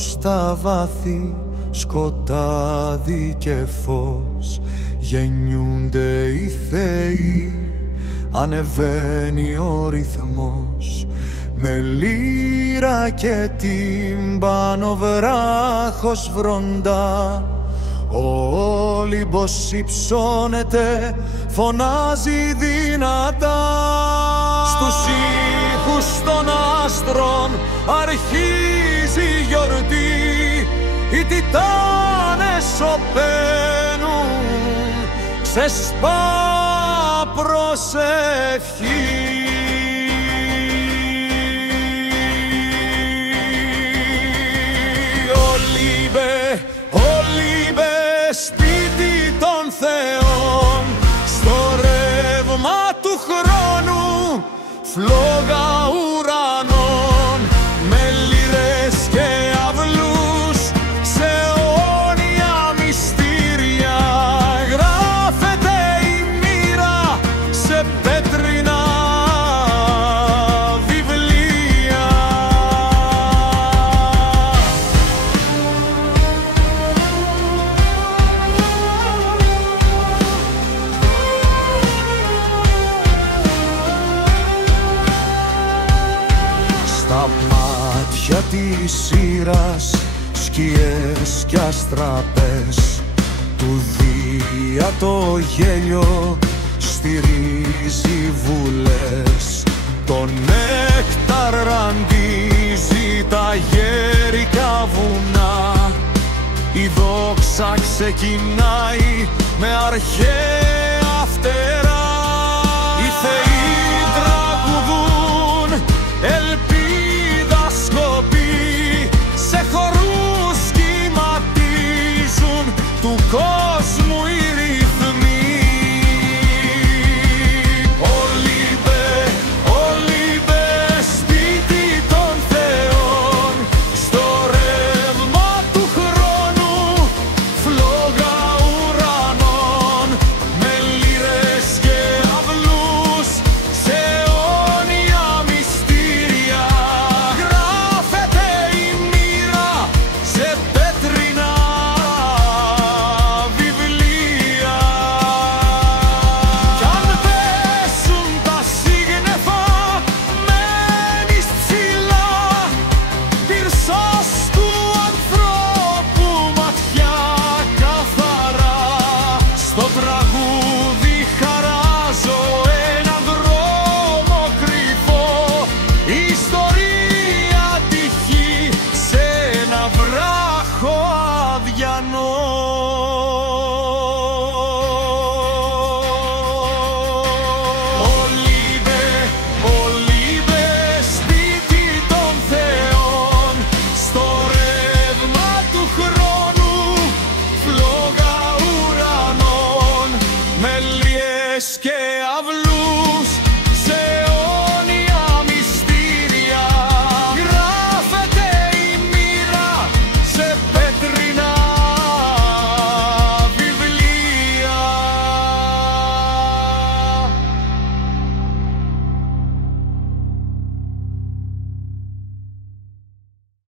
στα βάθη σκοτάδι και φως γεννιούνται οι θεοί, ανεβαίνει ο ρυθμός με λύρα και τύμπανο, βράχος βροντά. Ο Όλυμπος υψώνεται, φωνάζει δυνατά. Στους ήχους των άστρων αρχίζει η γιορτή, οι τιτάνες σωπαίνουν, ξεσπά προσευχή. Όλυμπε, σπίτι των θεών, στο ρεύμα του χρόνου, φλόγα ουρανών, με λυρές και αυλούς, σε αιώνια μυστήρια, γράφεται η μοίρα σε πέτρινα βιβλία. Στα μάτια της σύρας σκιές κι αστραπές, του Δία το γέλιο στηρίζει βουλές. Το νέκταρ ραντίζει τα γέρικα βουνά, η δόξα ξεκινάει με αρχαία φτερά. Οι θεοί